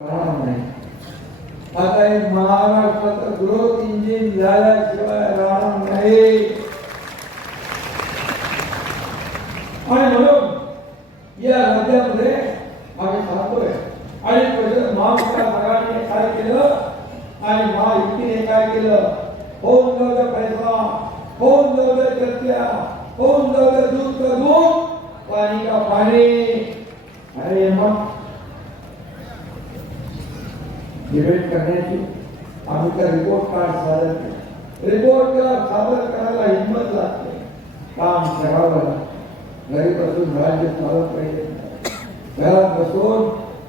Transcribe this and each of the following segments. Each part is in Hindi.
हे महाराष्ट्राचं ग्रोथ इंजिन झाल्याशिवाय राहणार नाही आणि म्हणून या राज्यामध्ये आम्ही सांगतोय आणि महाविकास आघाडीने काय केलं आणि महायुतीने काय केलं होऊन जाऊ द्या पैसा होऊन जाऊ द्या चर्चा होऊन जाऊ द्या दूध का दूध पाणी का पाणी. अरे मग डिबेट करण्याची आम्ही त्या रिपोर्ट कार्ड सादर केलं. रिपोर्ट कार्ड सादर करायला हिंमत लागते काम करावं लागतं. घरी बसून राज्य चालत पाहिजे घरात बसून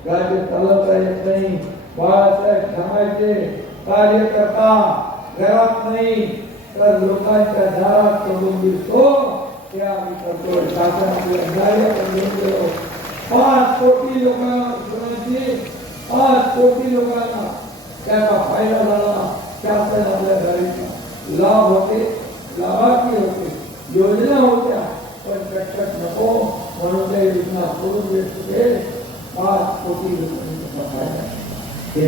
राज्य चालवता येत नाही. बाळासाहेब सांगायचे कार्यकर्ता घरात नाही. तर लोकांच्या दारात सोडून दिसतो. ते आम्ही करतो शासनाचे अन्याय पाच कोटी लोकांना पाच कोटी लोकांना त्याचा फ़ायदा झाला शासन आपल्या गाडीचा लाभ होते, लाभार्थी होते, योजना होत्या पण कटकट नको म्हणून त्या योजना सोडून देत होते पाच कोटी लोकांचा फ़ायदा हे.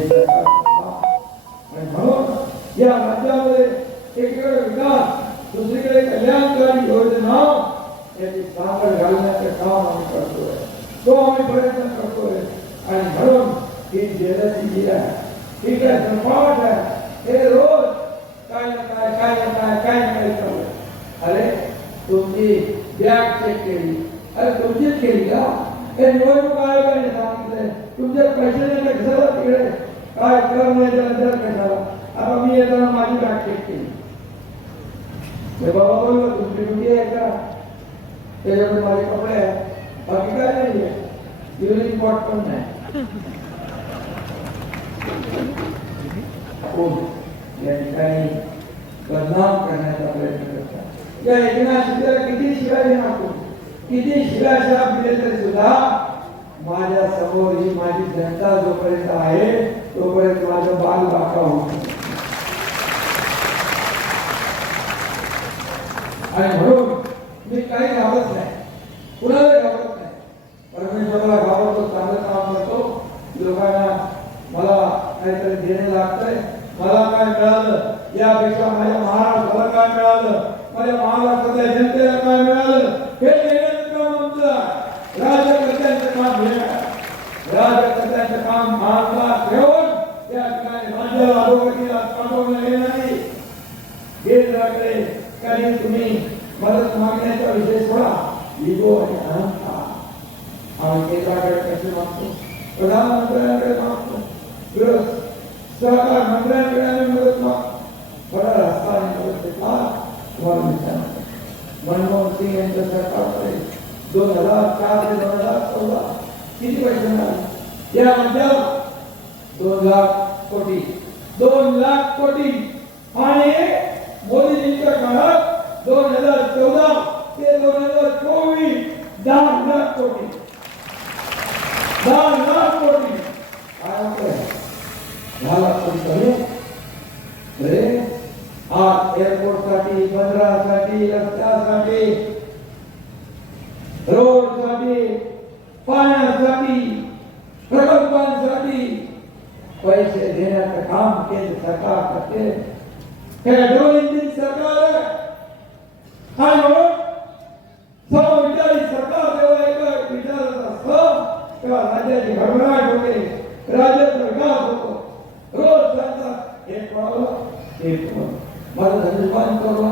आणि म्हणून या राज्यामध्ये एकीकडे विकास दुसरीकडे कल्याणकारी योजना याची सांगड घालण्याचे काम आम्ही करतोय तो आम्ही प्रयत्न करतोय आणि म्हणून ही जेलसी जी आहे ही। काय झंपाट आहे हे रोज काय काय काय काय काय आहे. अरे तुमची बॅग चेक केली अरे तुमचीच केली का हे निवडणूक आयोगाने सांगितलंय तुमचे पैसे नाही कशाला तिकडे काय कर नाही त्यानंतर कशाला आता मी येताना माझी बॅग चेक केली हे बाबा बोललो तुमची ड्युटी आहे का त्याच्यामध्ये माझे कपडे आहेत बाकी काय नाही आहे युनिक पॉट पण नाही या ठिकाणी बदनाम करण्याचा प्रयत्न करतात. या किती शिवाय देणार किती शिवाय दिले तरी सुद्धा माझ्यासमोर ही माझी जनता जोपर्यंत आहे तोपर्यंत माझं बाल बाका होत आणि म्हणून माझ्या महाराष्ट्रातल्या जनतेला काय मिळालं हे देण्याचं काम हे आहे. राज्यकर्त्यांचं काम महाराष्ट्रात ठेवून त्या ठिकाणी राज्याला अधोगतीला पाठवणं हे नाही केंद्राकडे कधी तुम्ही मदत मागण्याचा विषय सोडा इगो आणि अहंकार आम्ही केंद्राकडे कसे मागतो प्रधानमंत्र्यांकडे मागतो सहकार मनमोहन सिंग दोन हजार चार ते दोन हजार चौदा. किती पैसे मिळाले? या राज्याला दोन लाख कोटी. दोन लाख कोटी. आणि मोदीजींच्या काळात दोन हजार चौदा ते दोन हजार चोवीस दहा लाख कोटी. दहा लाख कोटी. काय होतंय? दहा लाख कोटी झाले अरे आज एअरपोर्टसाठी बंदरासाठी रस्त्यासाठी रोडसाठी पाण्यासाठी प्रकल्पांसाठी पैसे देण्याचं काम केंद्र सरकार करते. हे दोन इंजिन सरकार म्हणून? समविचारी सरकार जेव्हा एक विचारत असतं तेव्हा राज्याची घडवणाट होते राज्याचा विकास होतो. रोज सांगतात एक पळावं एक पळावं माझं धनुष्यबाण करवा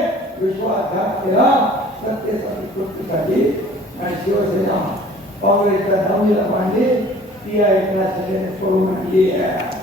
विश्वासघात केला सत्तेसाठी कृतीसाठी आणि शिवसेना काँग्रेसच्या धावणीला मांडली. ती एकनाथ शिंदेने सोडून आणली. आहे